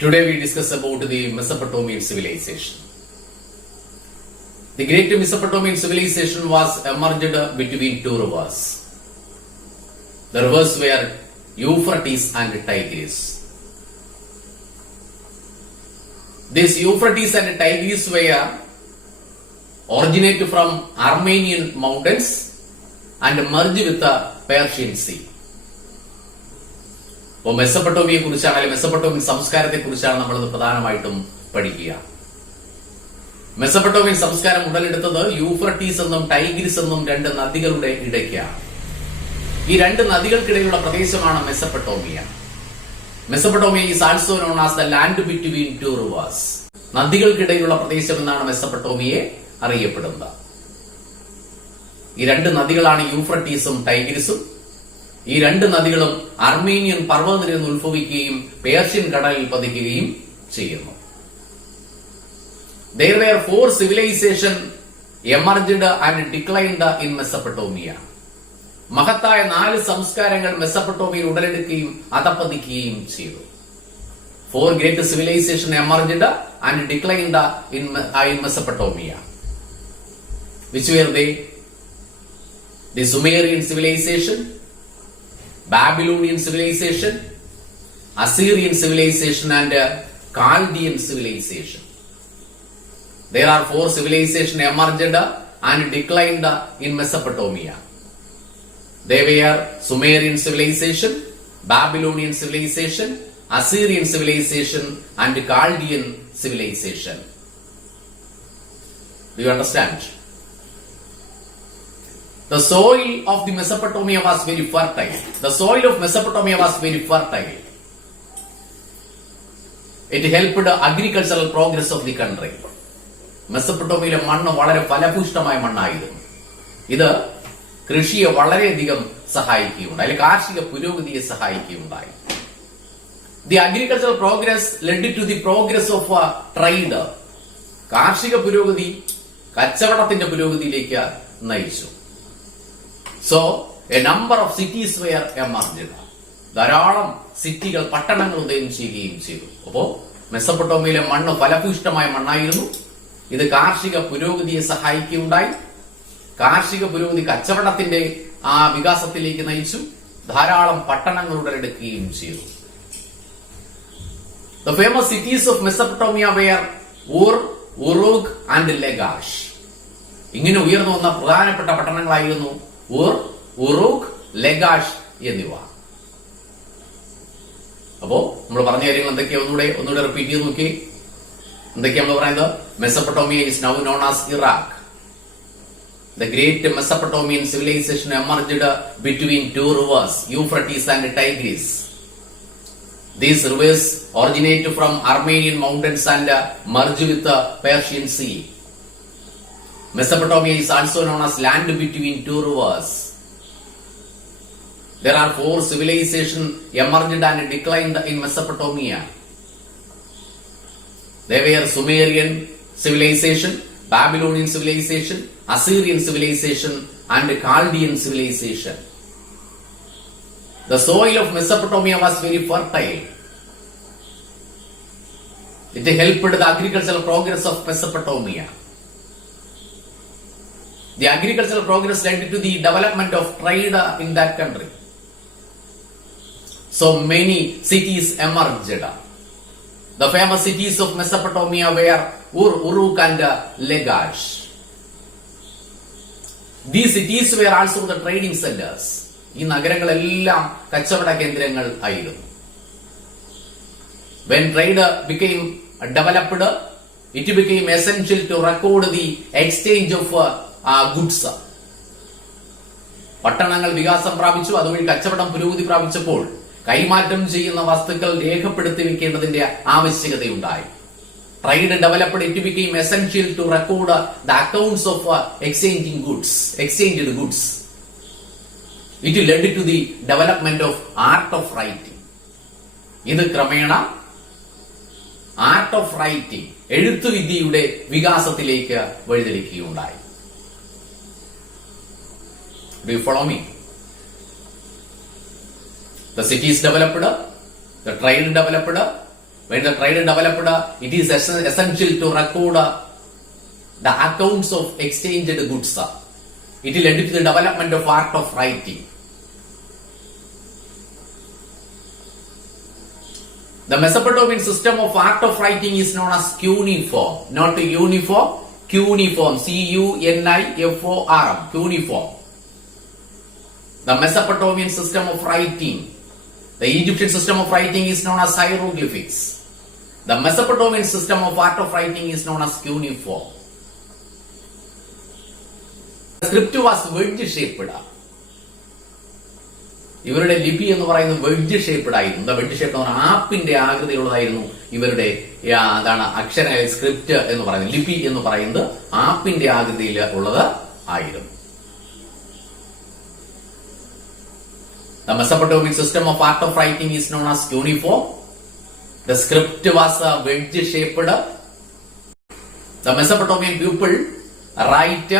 Today we discuss about the Mesopotamian civilization. The great Mesopotamian civilization was emerged between two rivers. The rivers were Euphrates and Tigris. These Euphrates and Tigris were originated from Armenian mountains and merged with the Persian Sea. അപ്പോൾ മെസപ്പൊട്ടോമിയെ കുറിച്ചാണ് അല്ലെങ്കിൽ Mesopotamian സംസ്കാരത്തെ കുറിച്ചാണ് നമ്മളിത് പ്രധാനമായിട്ടും പഠിക്കുക. Mesopotamian സംസ്കാരം ഉടലെടുത്തത് യൂഫ്രട്ടീസ് എന്നും ടൈഗ്രിസ് എന്നും രണ്ട് നദികളുടെ ഇടയ്ക്കാണ്. ഈ രണ്ട് നദികൾക്കിടയിലുള്ള പ്രദേശമാണ് Mesopotamia. Mesopotamia is also known as the land between two rivers. നദികൾക്കിടയിലുള്ള പ്രദേശം എന്നാണ് മെസപ്പൊട്ടോമിയെ അറിയപ്പെടുന്നത്. ഈ രണ്ട് നദികളാണ് യൂഫ്രട്ടീസും ടൈഗ്രിസും. ഈ രണ്ട് നദികളും അർമേനിയൻ പർവ്വതനിരയിൽ നിന്ന് ഉത്ഭവിക്കുകയും പേർഷ്യൻ കടലിൽ പതിക്കുകയും ചെയ്യുന്നു. There were four civilizations emerged and declined in Mesopotamia. മഹത്തായ 4 സംസ്കാരങ്ങൾ മെസപ്പൊട്ടോമിയയിൽ ഉടലെടുക്കുകയും അധപ്പതിക്കുകയും ചെയ്തു. Four great civilizations emerged and declined in Mesopotamia. Which were they? The Sumerian civilization, Babylonian civilization, Assyrian civilization and Chaldean civilization. There are 4 civilizations emerged and declined in Mesopotamia. They were Sumerian civilization, Babylonian civilization, Assyrian civilization and Chaldean civilization. Do you understand? The soil of the Mesopotamia was very fertile. The soil of Mesopotamia was very fertile. It helped the agricultural progress of the country. മെസപ്പൊട്ടോമിയയിലെ മണ്ണ് വളരെ ഫലഭൂഷ്ടമായ മണ്ണായിരുന്നു. ഇത് കൃഷിയെ വളരെയധികം സഹായിക്കുകയുണ്ടായി, അല്ലെങ്കിൽ കാർഷിക പുരോഗതിയെ സഹായിക്കുകയുണ്ടായി. The agricultural progress led to the progress of trade. കാർഷിക പുരോഗതി കച്ചവടത്തിന്റെ പുരോഗതിയിലേക്ക് നയിച്ചു. So, a number of cities were emerged. ധാരാളം സിറ്റികൾ, പട്ടണങ്ങൾ ഉദയം ചെയ്യുകയും ചെയ്തു. അപ്പോ മെസപ്പൊട്ടോമിയയിലെ മണ്ണ് ഫലഭൂഷ്ടമായ മണ്ണായിരുന്നു. ഇത് കാർഷിക പുരോഗതിയെ സഹായിക്കുകയുണ്ടായി. കാർഷിക പുരോഗതി കച്ചവടത്തിന്റെ ആ വികാസത്തിലേക്ക് നയിച്ചു. ധാരാളം പട്ടണങ്ങൾ ഉടലെടുക്കുകയും ചെയ്തു. The famous cities of Mesopotamia were Ur, Uruk and Lagash. ഇങ്ങനെ ഉയർന്നു വന്ന പ്രധാനപ്പെട്ട പട്ടണങ്ങളായിരുന്നു ഉർ, ഉറൂഖ്, ലഗാഷ് എന്നിവ. അപ്പോ നമ്മൾ പറഞ്ഞ കാര്യങ്ങൾ എന്തൊക്കെയാ ഒന്നുകൂടെ റിപ്പീറ്റ് ചെയ്ത് നോക്കി. എന്തൊക്കെയാ നമ്മൾ പറയുന്നത്? Mesopotamia is now known as Iraq. The great Mesopotamian civilization emerged between two rivers, Euphrates and Tigris. These rivers originate from Armenian mountains and merge with the Persian Sea. Mesopotamia is also known as land between two rivers. There are 4 civilizations emerged and declined in Mesopotamia. They were Sumerian civilization, Babylonian civilization, Assyrian civilization and Chaldean civilization. The soil of Mesopotamia was very fertile. It helped the agricultural progress of Mesopotamia. The agricultural progress led to the development of trade in that country. So many cities emerged. The famous cities of Mesopotamia were Ur, Uruk and Lagash. These cities were also the trading centers. ഈ നഗരങ്ങളെല്ലാം കച്ചവട കേന്ദ്രങ്ങൾ ആയിരുന്നു. When trade became developed, it became essential to record the exchange of goods. പട്ടണങ്ങൾ വികാസം പ്രാപിച്ചു, അതുവഴി കച്ചവടം പുരോഗതി പ്രാപിച്ചപ്പോൾ കൈമാറ്റം ചെയ്യുന്ന വസ്തുക്കൾ രേഖപ്പെടുത്തി വെക്കേണ്ടതിന്റെ ആവശ്യകതയുണ്ടായി. Trade developed, it became essential to record the accounts of exchanged goods. It led to the development of art of writing. ഇത് ക്രമേണ ആർട്ട് ഓഫ് റൈറ്റിംഗ്, എഴുത്തുവിദ്യയുടെ വികാസത്തിലേക്ക് വഴിതെളിക്കുകയുണ്ടായി. Do you follow me? The cities developed, the trade developed, When the trade developed, it is essential to record the accounts of exchanged goods. It led to the development of art of writing. The Mesopotamian system of art of writing is known as cuneiform, not uniform, cuneiform, C-U-N-I-F-O-R-M, cuneiform. The Mesopotamian system of writing. The Egyptian system of writing is known as hieroglyphics. The Mesopotamian system of art of writing is known as cuneiform. The script was wedge shaped. ഇവരുടെ ലിപി എന്ന് പറയുന്നത് wedge shaped ആയിരുന്നു. Wedge shaped ആപ്പിന്റെ ആകൃതിയുള്ളതായിരുന്നു ഇവരുടെ അക്ഷര script എന്ന് പറയുന്നത്. ലിപി എന്ന് പറയുന്നത് ആപ്പിന്റെ ആകൃതിയിൽ ഉള്ളത് ആയിരുന്നു. The Mesopotamian system of art of writing is known as cuneiform. The script was wedge shaped. The Mesopotamian people write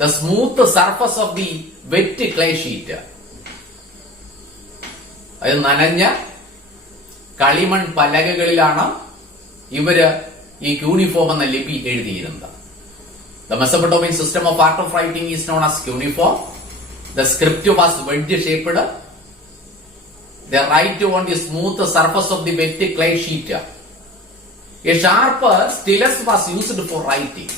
the smooth surface of the wet clay sheet. അത് നനഞ്ഞ കളിമൺ പലകകളിലാണ് ഇവര് ഈ ക്യൂണിഫോം എന്ന ലിപി എഴുതിയിരുന്നത്. The Mesopotamian system of art of writing is known as cuneiform. The script was wedge shaped. They write on the smooth surface of the wet clay sheet. A sharp stylus was used for writing.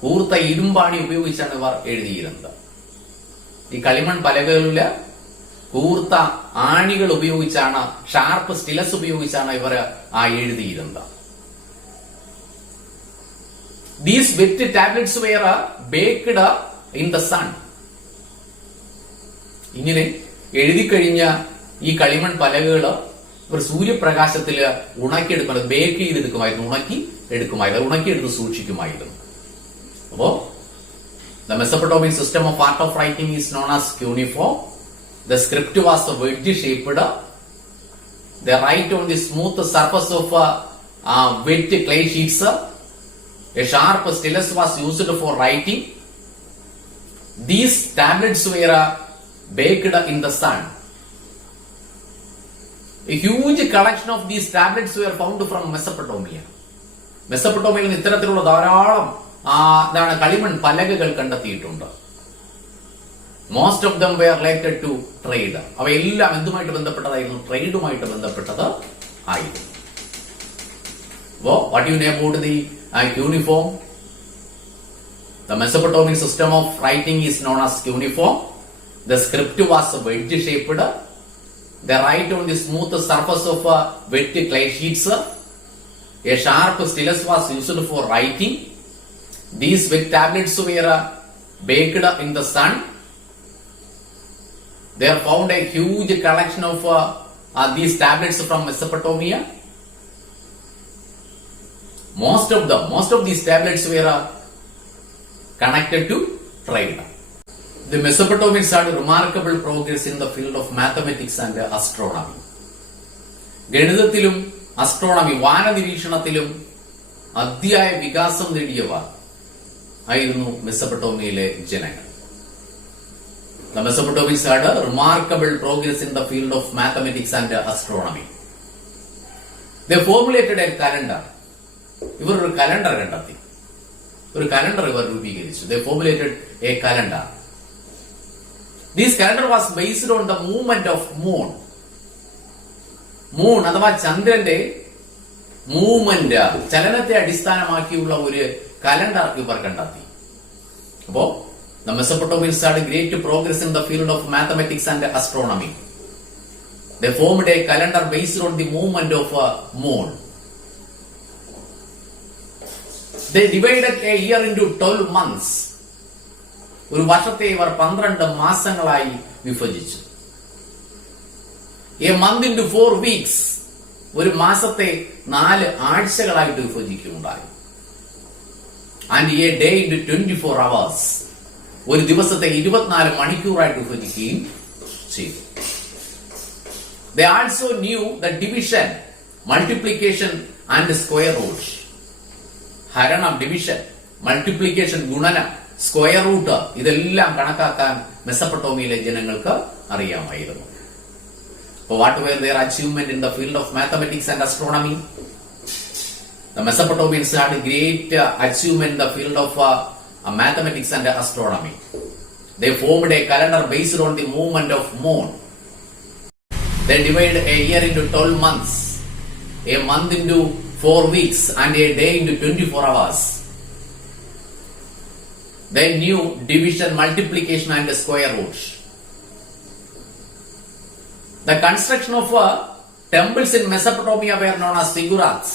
കൂർത്ത ഇരുമ്പാണി ഉപയോഗിച്ചാണ് ഇവർ എഴുതിയിരുന്നത്. ഈ കളിമൺ പലകകളില് കൂർത്ത ആണികൾ ഉപയോഗിച്ചാണ്, sharp സ്റ്റിലസ് ഉപയോഗിച്ചാണ് ഇവർ എഴുതിയിരുന്നത്. These wet tablets were baked in the sun. ഇങ്ങനെ എഴുതി കഴിഞ്ഞ ഈ കളിമൺ പലകകൾ ഒരു സൂര്യപ്രകാശത്തിൽ ഉണക്കിയെടുക്കുന്നത്, ബേക്ക് ചെയ്തെടുക്കുമായിരുന്നു, ഉണക്കിയെടുത്ത് സൂക്ഷിക്കുമായിരുന്നു. അപ്പോ the Mesopotamian system of art of writing is known as cuneiform. The script was wedge shaped. They write on the smooth surface of wet clay sheets. A sharp stylus was used for writing. These tablets were baked in the sun. A huge collection of these tablets were found from Mesopotamia. മെസപ്പൊട്ടോമിയയിൽ ഇത്തരത്തിലുള്ള ധാരാളം കളിമൺ പലകകൾ കണ്ടെത്തിയിട്ടുണ്ട്. Most of them were related to trade. അവയെല്ലാം എന്തുമായിട്ട് ബന്ധപ്പെട്ടതായിരുന്നു? ട്രേഡുമായിട്ട് ബന്ധപ്പെട്ടത് ആയിരുന്നു. What do you know about the cuneiform? The Mesopotamian system of writing is known as cuneiform. The script was wedge shaped. They write on the smooth surface of wet clay sheets. A sharp stylus was used for writing. These wet tablets were baked in the sun. They have found a huge collection of these tablets from Mesopotamia. Most of these tablets were connected to trade. The Mesopotamians had remarkable progress in the field of mathematics and astronomy. ഗണിതത്തിലും astronomy വാനനിരീക്ഷണത്തിലും അതിയായ വികാസം നേടിയവർ ആയിരുന്നു മെസപ്പൊട്ടോമിയയിലെ ജനങ്ങൾ. The Mesopotamians had a remarkable progress in the field of mathematics and astronomy. They formulated a calendar. ഇവർ ഒരു calendar കണ്ടെത്തി, ഒരു കലണ്ടർ ഇവർ രൂപീകരിച്ചു. They formulated a calendar. This calendar was based on the movement of moon. Moon അഥവാ ചന്ദ്രന്റെ movement, ചലനത്തെ അടിസ്ഥാനമാക്കിയുള്ള ഒരു കലണ്ടർ ഇവർ കണ്ടെത്തി. അപ്പോ the Mesopotamians had great progress in the field of mathematics and astronomy. They formed a calendar based on the movement of moon. They divided a year into 12 months. ഒരു വർഷത്തെ ഇവർ 12 മാസങ്ങളായി വിഭജിച്ചു. A month into 4 weeks. ഒരു മാസത്തെ 4 ആഴ്ചകളായിട്ട് വിഭജിക്കുകയുണ്ടായി. And a day into 24 hours. ഒരു ദിവസത്തെ 24 മണിക്കൂറായിട്ട് വിഭജിക്കുകയും ചെയ്തു. They also knew the division, multiplication and square root. ഹരണം, ഡിവിഷൻ, മൾട്ടിപ്ലിക്കേഷൻ, ഗുണനം, സ്ക്വയർ റൂട്ട്, ഇതെല്ലാം കണക്കാക്കാൻ മെസപ്പൊട്ടോമിയയിലെ ജനങ്ങൾക്ക് അറിയാമായിരുന്നു. So what were their achievement in the field of mathematics and astronomy? The Mesopotamians had a great achievement in the field of mathematics and astronomy. They formed a calendar based on the movement of moon. They divided a year into 12 months, a month into 4 weeks, and a day into 24 hours. They knew division, multiplication, and square root. The construction of temples in Mesopotamia were known as ziggurats.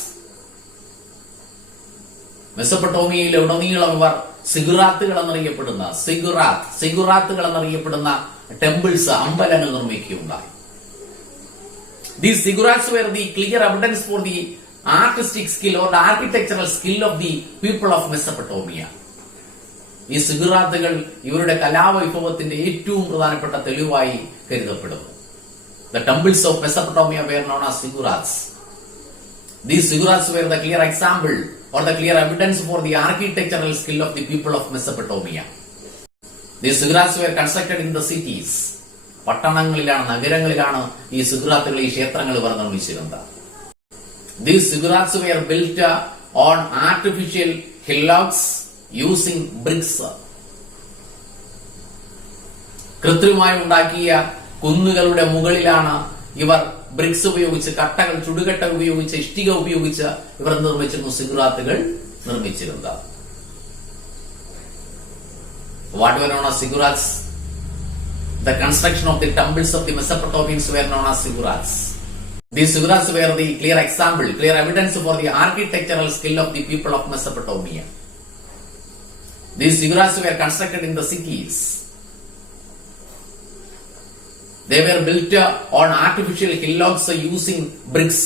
മെസ്സപ്പൊട്ടോമിയയിൽ ഉടനീളം ഇവർ സിഗുറാത്തുകൾ എന്നറിയപ്പെടുന്ന temples, അമ്പലങ്ങൾ നിർമ്മിക്കുകയുണ്ടായി. These ziggurats were the clear evidence for the artistic skill or the architectural skill of the people of Mesopotamia. ഈ സിഗുറാത്തുകൾ ഇവരുടെ കലാവൈഭവത്തിന്റെ ഏറ്റവും പ്രധാനപ്പെട്ട തെളിവായി കരുതപ്പെടുന്നു. The temples of Mesopotamia were known as ziggurats. These ziggurats were the clear example or the clear evidence for the architectural skill of the people of Mesopotamia. These ziggurats were constructed in the cities. പട്ടണങ്ങളിലാണ്, നഗരങ്ങളിലാണ് ഈ സിഗുറാത്തുകൾ, ഈ ക്ഷേത്രങ്ങൾ ഇവർ നിർമ്മിച്ചിരുന്നത്. These ziggurats were built on artificial hillocks using bricks. കൃത്രിമമായി ഉണ്ടാക്കിയ കുന്നുകളുടെ മുകളിലാണ് ഇവർ BRICS ഉപയോഗിച്ച്, കട്ടകൾ, ചുടുകട്ട ഉപയോഗിച്ച്, ഇഷ്ടിക ഉപയോഗിച്ച് ഇവർ നിർമ്മിച്ചിരുന്നു സിഗുറാത്തുകൾ നിർമ്മിച്ചിരുന്നത്. What were known as ziggurats? The construction of the temples of the Mesopotamians were known as ziggurats. These ziggurats were the clear example, clear evidence for the architectural skill of the people of Mesopotamia. These ziggurats were constructed in the cities. They were built on artificial hillocks using bricks.